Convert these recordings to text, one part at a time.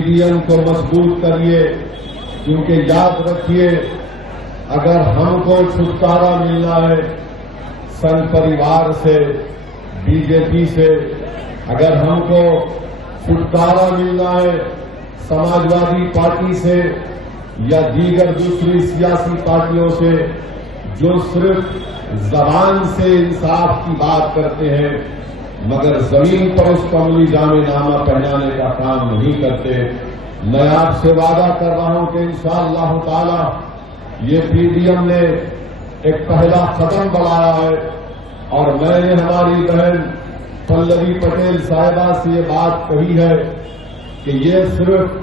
PDM को मजबूत करिए, क्योंकि याद रखिए, अगर हमको छुटकारा मिलना है संघ परिवार से, बीजेपी से, अगर हमको छुटकारा मिलना है समाजवादी पार्टी से या दीगर दूसरी सियासी पार्टियों से जो सिर्फ जबान से इंसाफ की बात करते हैं मगर जमीन पर उस कमली जामेनामा पहनाने का काम नहीं करते, मैं आपसे वादा कर रहा हूं कि इंशाअल्लाह ताला ये पीडीएम ने एक पहला कदम बढ़ाया है और मैंने हमारी बहन पल्लवी पटेल साहिबा से ये बात कही है कि ये सिर्फ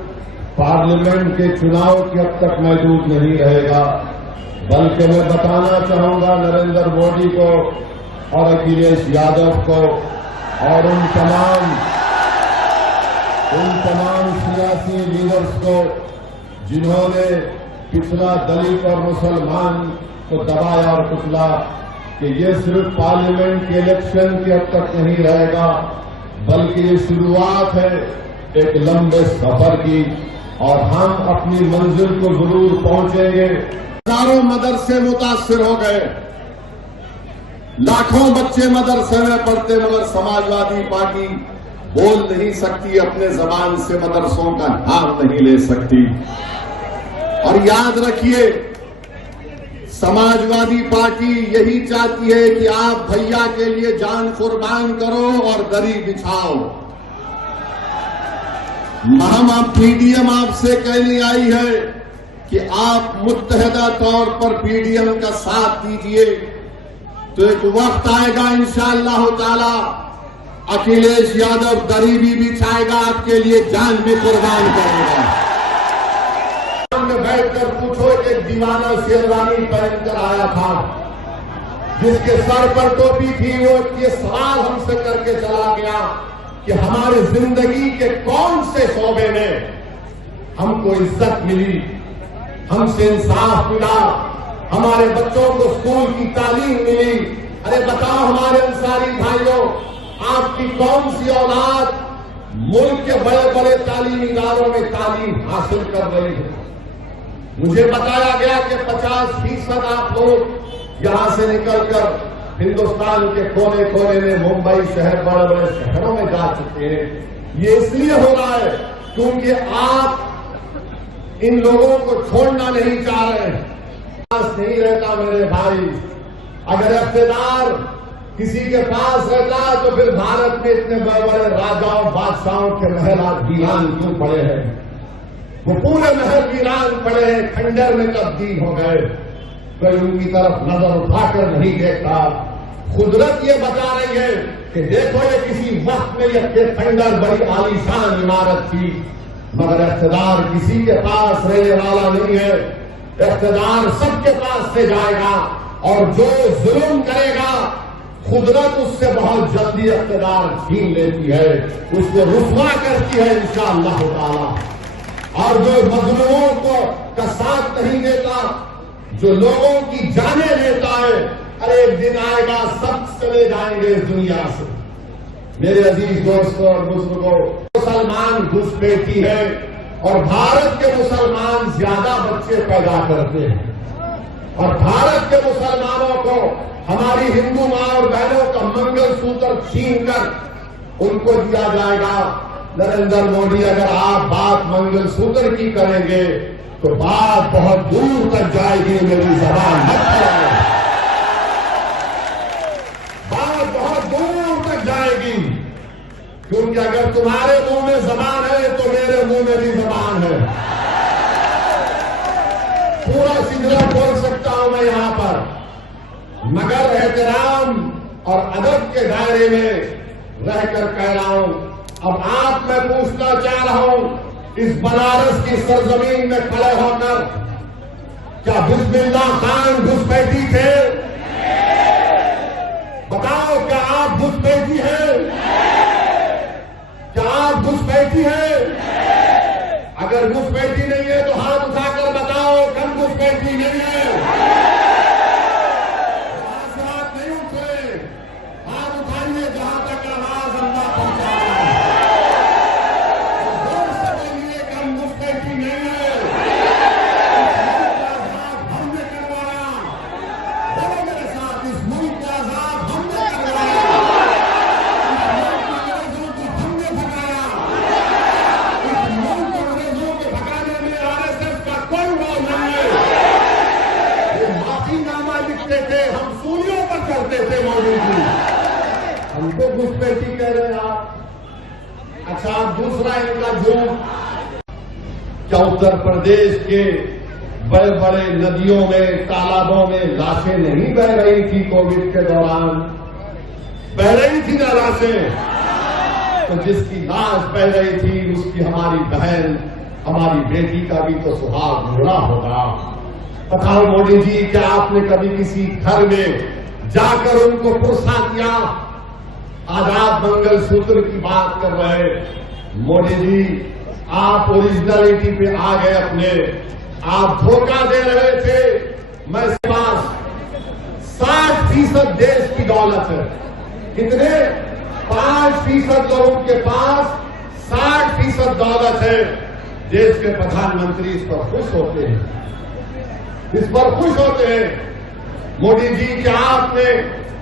पार्लियामेंट के चुनाव के हद तक महदूद नहीं रहेगा, बल्कि मैं बताना चाहूंगा नरेंद्र मोदी को और अखिलेश यादव को और उन तमाम सियासी लीडर्स को जिन्होंने पिछला दलित और मुसलमान को दबाया और कुचला कि ये सिर्फ पार्लियामेंट के इलेक्शन के हद तक नहीं रहेगा, बल्कि ये शुरुआत है एक लंबे सफर की और हम अपनी मंजिल को जरूर पहुंचेंगे। हजारों मदरसे मुतासिर हो गए, लाखों बच्चे मदरसे में पढ़ते, मगर समाजवादी पार्टी बोल नहीं सकती, अपने जबान से मदरसों का नाम नहीं ले सकती। और याद रखिए, समाजवादी पार्टी यही चाहती है कि आप भैया के लिए जान कुर्बान करो और दरी बिछाओ। हम पीडीएम आपसे कहने आई है कि आप मुत्तहदा तौर पर पीडीएम का साथ दीजिए, तो एक वक्त आएगा इंशाअल्लाह ताला अखिलेश यादव दरी भी बिछाएगा, आपके लिए जान भी कुर्बान करेगा। सामने बैठकर पूछो कि एक दीवाना शेरवानी पहनकर आया था जिसके सर पर टोपी थी, वो ये सवाल हमसे करके चला गया कि हमारी जिंदगी के कौन से शोबे में हमको इज्जत मिली, हमसे इंसाफ मिला, हमारे बच्चों को स्कूल की तालीम मिली। अरे बताओ हमारे अंसारी भाइयों, आपकी कौन सी औलाद मुल्क के बड़े बड़े तालीमी इदारों में तालीम हासिल कर रही है? मुझे बताया गया कि 50% आप लोग यहां से निकलकर हिंदुस्तान के कोने कोने में, मुंबई शहर, बड़े बड़े शहरों में जा चुके हैं। ये इसलिए हो रहा है क्योंकि आप इन लोगों को छोड़ना नहीं चाह रहे हैं। नहीं रहता मेरे भाई, अगर इख्तियार किसी के पास रहता तो फिर भारत में इतने बड़े बड़े राजाओं बादशाहों के महल आज वीरान क्यों पड़े हैं? वो पूरे महल वीरान पड़े हैं, खंडर में तब्दील हो गए। कोई उनकी तरफ नजर उठाकर नहीं देखता। कुदरत ये बता रही है कि देखो ये किसी वक्त में ये खंडर बड़ी आलीशान इमारत थी, मगर इख्तियार किसी के पास रहने वाला नहीं है। इख्तियार सबके पास से जाएगा और जो जुल्म करेगा कुदरत उससे बहुत जल्दी इख्तियार छीन लेती है, उसको रुसवा करती है इंशाअल्लाह ताला। और जो मजलूमों को का साथ नहीं देता, जो लोगों की जाने लेता है, अरे एक दिन आएगा सब चले जाएंगे इस दुनिया से। मेरे अजीज दोस्तों और बुजुर्गों, मुसलमान घुसपैठी है और भारत के मुसलमान ज्यादा बच्चे पैदा करते हैं और भारत के मुसलमानों को हमारी हिंदू मां और बहनों का मंगलसूत्र छीनकर उनको दिया जाएगा। नरेंद्र मोदी, अगर आप बात मंगलसूत्र की करेंगे तो बात बहुत दूर तक जाएगी, मेरी जबान मत खोलो, बात बहुत दूर तक जाएगी, क्योंकि अगर तुम्हारे मुंह में जबान है तो मेरे मुंह में भी जबान है। पूरा सिलसिला बोल सकता हूं मैं यहां पर, मगर एहतराम और अदब के दायरे में रहकर कह रहा हूं। अब आप मैं पूछना चाह रहा हूं, इस बनारस की सरजमीन में खड़े होकर क्या बिस्मिल्लाह खान घुसपैठी थे? बताओ, क्या आप घुसपैठी हैं? क्या आप घुसपैठी हैं? अगर घुसपैठी नहीं है तो हाथ उठाकर बताओ कम घुसपैठी नहीं है। हाथ नहीं उठे, हाथ उठाइए जहां तक आवाज अल्लाह पहुंचा। जोर से बोलिएगा, करते थे मोदी जी, हमको घुसपैठी कह रहे हैं आप। अच्छा, दूसरा इनका झूठ, क्या उत्तर प्रदेश के बड़े बड़े नदियों में, तालाबों में लाशें नहीं बह रही थी कोविड के दौरान? बह रही थी ना लाशें। तो जिसकी लाश बह रही थी उसकी हमारी बहन, हमारी बेटी का भी तो सुहाग जुड़ा होगा। बताओ मोदी जी, क्या आपने कभी किसी घर में जाकर उनको पुरसा किया? आजाद मंगलसूत्र की बात कर रहे मोदी जी, आप ओरिजिनलिटी पे आ गए अपने। आप धोखा दे रहे थे। मैं पास 60% देश की दौलत है। कितने? 5% लोगों के पास 60% दौलत है। देश के प्रधानमंत्री इस पर खुश होते हैं, इस पर खुश होते हैं। मोदी जी, क्या आपने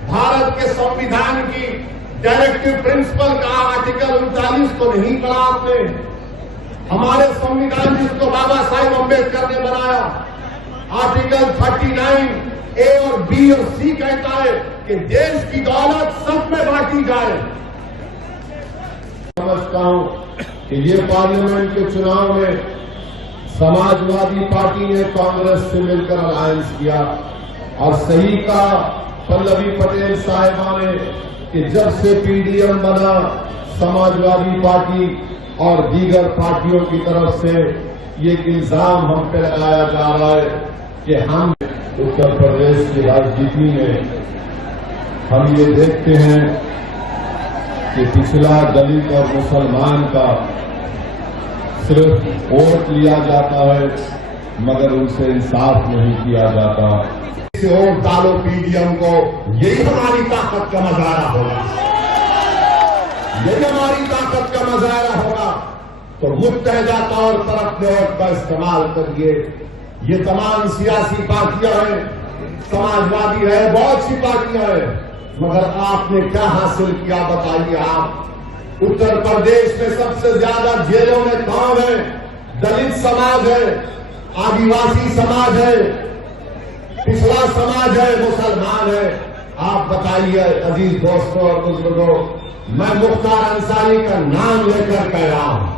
भारत के संविधान की डायरेक्टिव प्रिंसिपल का आर्टिकल 39 को नहीं पढ़ा आपने? हमारे संविधान जिसको बाबा साहेब अम्बेडकर ने बनाया, आर्टिकल 39 ए और बी और सी कहता है कि देश की दौलत सब में बांटी जाए। समझता हूं कि ये पार्लियामेंट के चुनाव में समाजवादी पार्टी ने कांग्रेस से मिलकर अलायंस किया और सही का पल्लवी पटेल साहिबा ने कि जब से पीडीएम बना, समाजवादी पार्टी और दीगर पार्टियों की तरफ से ये इल्जाम हम पे लगाया जा रहा है कि हम उत्तर प्रदेश की राजनीति में हम ये देखते हैं कि पिछला दलित और मुसलमान का सिर्फ वोट लिया जाता है, मगर उनसे इंसाफ नहीं किया जाता। वोट डालो पीडीएम को, यही हमारी ताकत का मजारा होगा, यही हमारी ताकत का मजारा होगा। तो मुत्तहदा तौर पर अपने वोट का इस्तेमाल करिए। ये तमाम सियासी पार्टियां हैं, समाजवादी है, बहुत सी पार्टियां हैं, मगर आपने क्या हासिल किया बताइए आप? उत्तर प्रदेश में सबसे ज्यादा जेलों में कौन है? दलित समाज है, आदिवासी समाज है, पिछड़ा समाज है, मुसलमान है। आप बताइए अजीज दोस्तों और बुजुर्गों, मैं मुख्तार अंसारी का नाम लेकर कह रहा हूं,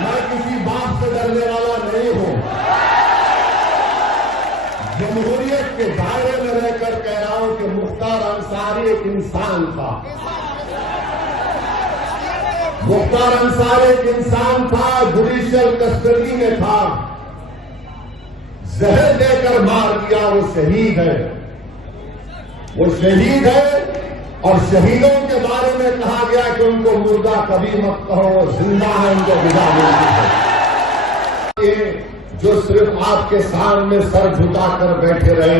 मैं किसी बाप से डरने वाला नहीं हूं। जमहूरियत के दायरे में रहकर कह रहा हूं कि मुख्तार अंसारी एक इंसान था। मुख्तार अंसारी एक इंसान था, जुडिशियल कस्टडी में था, जहर देकर मार दिया, वो शहीद है, वो शहीद है। और शहीदों के बारे में कहा गया कि उनको मुर्दा कभी मत कहो, वो जिंदा है, उनको विदा मिलती है। ये जो सिर्फ आपके सामने सर झुकाकर बैठे रहे,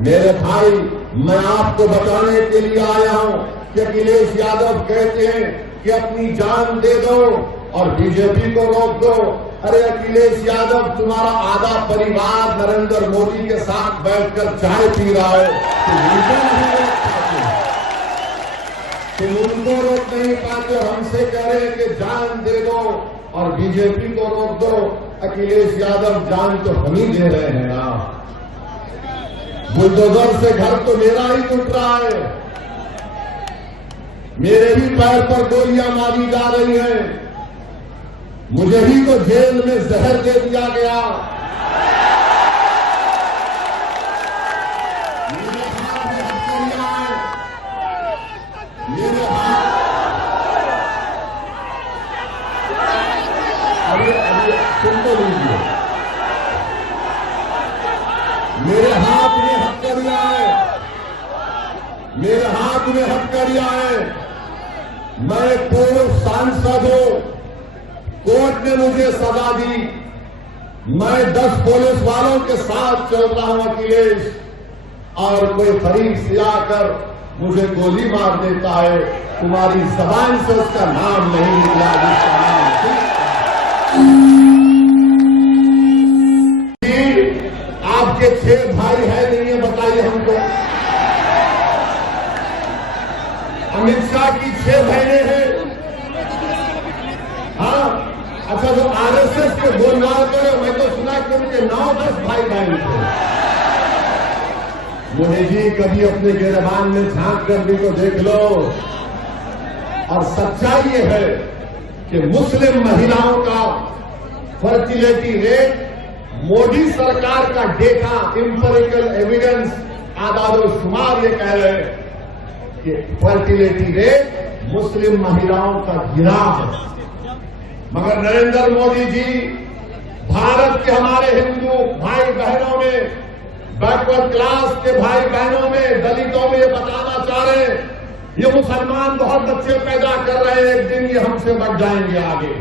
मेरे भाई, मैं आपको बताने के लिए आया हूं कि अखिलेश यादव कहते हैं कि अपनी जान दे दो और बीजेपी को रोक दो। अरे अखिलेश यादव, तुम्हारा आधा परिवार नरेंद्र मोदी के साथ बैठकर चाय पी रहा है, तुम उनको रोक नहीं पाते। हमसे कह रहे हैं कि जान दे दो और बीजेपी को रोक दो। अखिलेश यादव, जान तो हम ही दे रहे हैं ना। बुलडोजर से घर तो मेरा ही टूट रहा है, मेरे ही पैर पर गोलियां मारी जा रही हैं, मुझे ही तो जेल में जहर दे दिया गया। मेरे हाथ में हथकड़ियां हैं, मेरे हाथ अभी सुन तो लीजिए, मेरे हाथ में हथकड़ियां हैं, मेरे हाथ में हथकड़ियां हैं। मैं पूर्व सांसद हूं, कोर्ट ने मुझे सजा दी, मैं 10 पुलिस वालों के साथ चल रहा हूं अखिलेश, और कोई फरीक से आकर मुझे गोली मार देता है, तुम्हारी जबान से उसका नाम नहीं निकला, जिसका नाम आपके 6 भाई है नहीं है, बताइए हमको। अमित शाह की 6 बहनें हैं। हाँ, अच्छा, जो आरएसएस के गोलमाल करे, मैं तो सुना कि उनके 9-10 भाई बहन थे। मोदी जी कभी अपने गिरबान में झांक कर भी तो देख लो। और सच्चाई ये है कि मुस्लिम महिलाओं का फर्टिलिटी रेट मोदी सरकार का डेटा इंपेरिकल एविडेंस आदादोशुमार ये कह रहे हैं कि फर्टिलिटी रेट मुस्लिम महिलाओं का गिरा है। मगर नरेंद्र मोदी जी भारत के हमारे हिंदू भाई बहनों में, बैकवर्ड क्लास के भाई बहनों में, दलितों में ये बताना चाह रहे हैं ये मुसलमान बहुत बच्चे पैदा कर रहे हैं, एक दिन ये हमसे बढ़ जाएंगे आगे।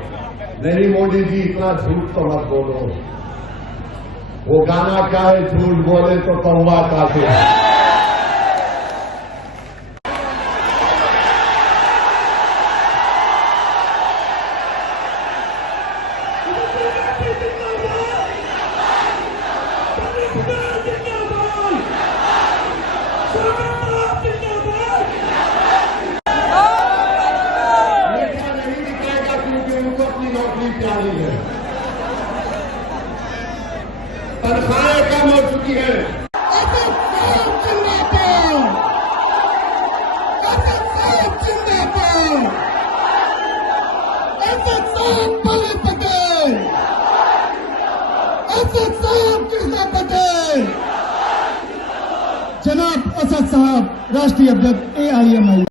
नहीं मोदी जी इतना झूठ तो मत बोलो। वो गाना क्या है, झूठ बोले तो कौवा काटे। तनख्वाहें कम हो चुकी है। जनाब असद साहब, राष्ट्रीय अध्यक्ष AIMI।